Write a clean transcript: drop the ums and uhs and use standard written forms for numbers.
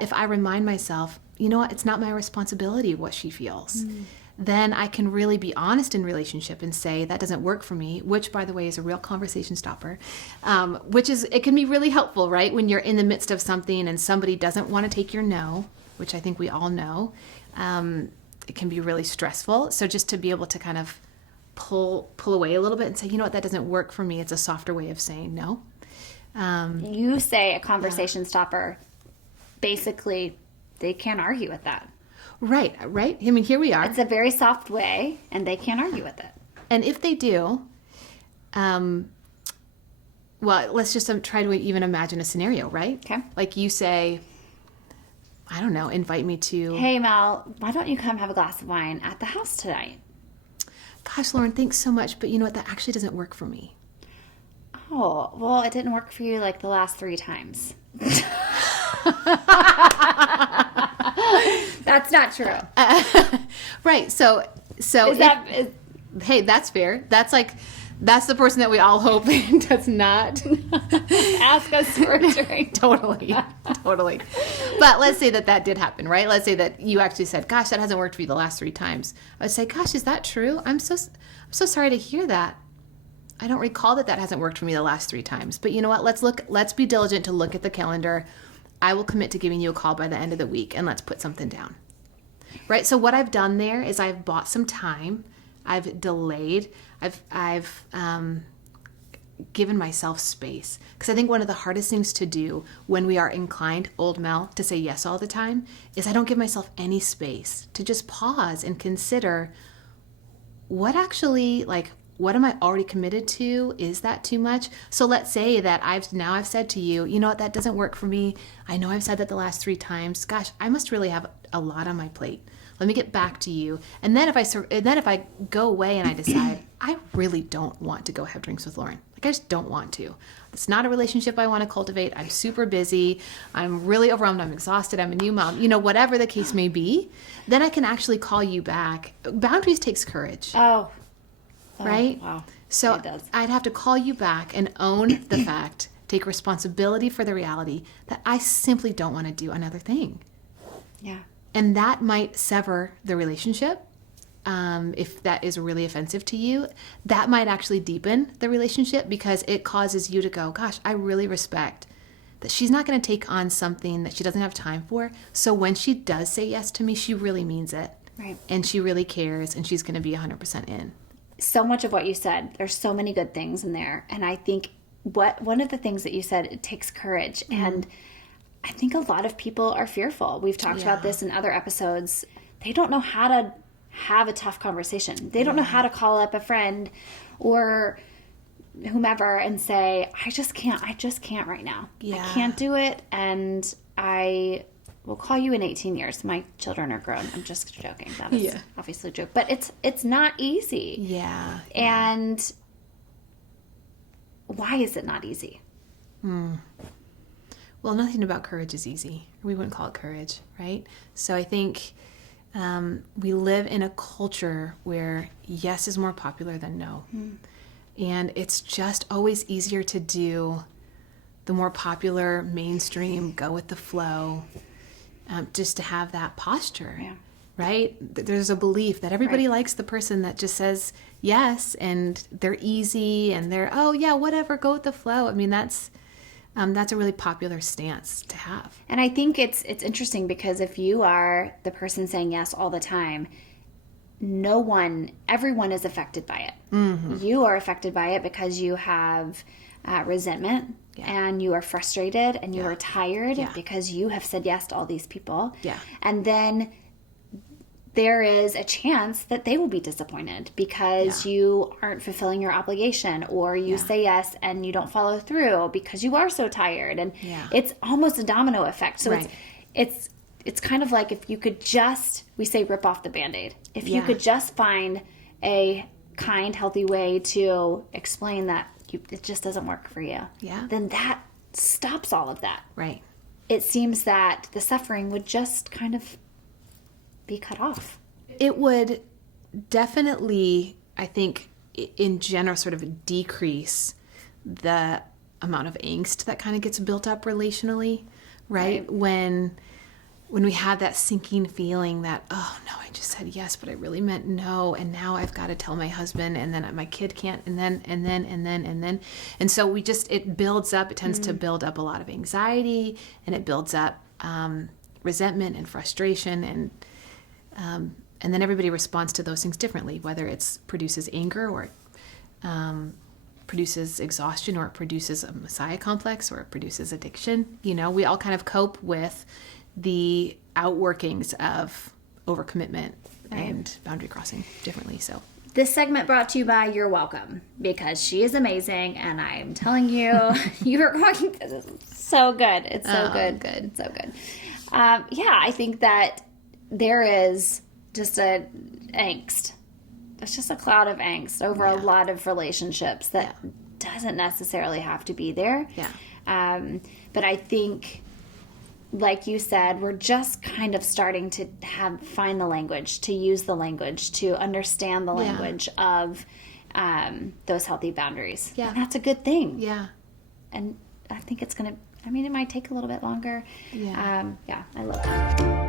If I remind myself, you know what, it's not my responsibility what she feels, then I can really be honest in relationship and say that doesn't work for me, which, by the way, is a real conversation stopper, it can be really helpful, right? When you're in the midst of something and somebody doesn't want to take your no, which I think we all know, it can be really stressful. So just to be able to kind of pull away a little bit and say, you know what, that doesn't work for me. It's a softer way of saying no. You say a conversation stopper. Basically, they can't argue with that. Right. I mean, here we are. It's a very soft way, and they can't argue with it. And if they do, well, let's just try to even imagine a scenario, right? Okay. Like you say, I don't know, invite me to... Hey, Mel, why don't you come have a glass of wine at the house tonight? Gosh, Lauren, thanks so much, but you know what? That actually doesn't work for me. Oh, well, it didn't work for you like the last 3 times. That's not true. Right. So hey, that's fair. That's the person that we all hope does not ask us for a drink. Totally. But let's say that did happen, right? Let's say that you actually said, gosh, that hasn't worked for you the last 3 times. I would say, gosh, is that true? I'm so sorry to hear that. I don't recall that hasn't worked for me the last 3 times. But you know what? Let's be diligent to look at the calendar. I will commit to giving you a call by the end of the week, and let's put something down. Right? So what I've done there is I've bought some time. I've delayed. I've given myself space. Because I think one of the hardest things to do when we are inclined, old Mel, to say yes all the time is I don't give myself any space to just pause and consider what am I already committed to? Is that too much? So let's say that I've said to you, you know what, that doesn't work for me. I know I've said that the last 3 times. Gosh, I must really have a lot on my plate. Let me get back to you. And then if I go away and I decide I really don't want to go have drinks with Lauren, I just don't want to. It's not a relationship I want to cultivate. I'm super busy. I'm really overwhelmed. I'm exhausted. I'm a new mom. Whatever the case may be, then I can actually call you back. Boundaries takes courage. Oh, right? Wow. So it does. I'd have to call you back and own the fact, take responsibility for the reality that I simply don't want to do another thing. Yeah. And that might sever the relationship. If that is really offensive to you, that might actually deepen the relationship because it causes you to go, gosh, I really respect that she's not going to take on something that she doesn't have time for. So when she does say yes to me, she really means it. Right. And she really cares and she's going to be 100% in. So much of what you said, there's so many good things in there. And I think one of the things that you said, it takes courage. Mm-hmm. And I think a lot of people are fearful. We've talked about this in other episodes. They don't know how to have a tough conversation. They don't know how to call up a friend or whomever and say, I just can't right now. I can't do it. And I will call you in 18 years. My children are grown. I'm just joking. That is obviously a joke. But it's not easy. Yeah. And why is it not easy? Well, nothing about courage is easy. We wouldn't call it courage, right? So I think we live in a culture where yes is more popular than no. And it's just always easier to do the more popular, mainstream, go with the flow, just to have that posture, right? There's a belief that everybody likes the person that just says yes, and they're easy, and they're, oh yeah, whatever, go with the flow. I mean, that's a really popular stance to have. And I think it's interesting because if you are the person saying yes all the time, everyone is affected by it. Mm-hmm. You are affected by it because you have resentment and you are frustrated and you are tired because you have said yes to all these people. Yeah. And then there is a chance that they will be disappointed because you aren't fulfilling your obligation, or you say yes and you don't follow through because you are so tired. And it's almost a domino effect. So it's kind of like if you could just, we say rip off the Band-Aid. If you could just find a kind, healthy way to explain that it just doesn't work for you, then that stops all of that. Right. It seems that the suffering would just kind of be cut off. It would definitely, I think, in general, sort of decrease the amount of angst that kind of gets built up relationally, right? When when we have that sinking feeling that, oh no, I just said yes, but I really meant no, and now I've got to tell my husband, and then my kid can't, and then, and so it builds up. It tends to build up a lot of anxiety, and it builds up resentment and frustration, and then everybody responds to those things differently, whether it produces anger, or produces exhaustion, or it produces a messiah complex, or it produces addiction. We all kind of cope with the outworkings of overcommitment and boundary crossing differently. So this segment brought to you by You're Welcome, because she is amazing, and I'm telling you, you are going to, this is so good. It's so good. It's so good. I think that there is just a angst. There's just a cloud of angst over a lot of relationships that doesn't necessarily have to be there. But I think, like you said, we're just kind of starting to find the language, to use the language, to understand the language of those healthy boundaries. And that's a good thing. And I think it's going to, it might take a little bit longer. I love that.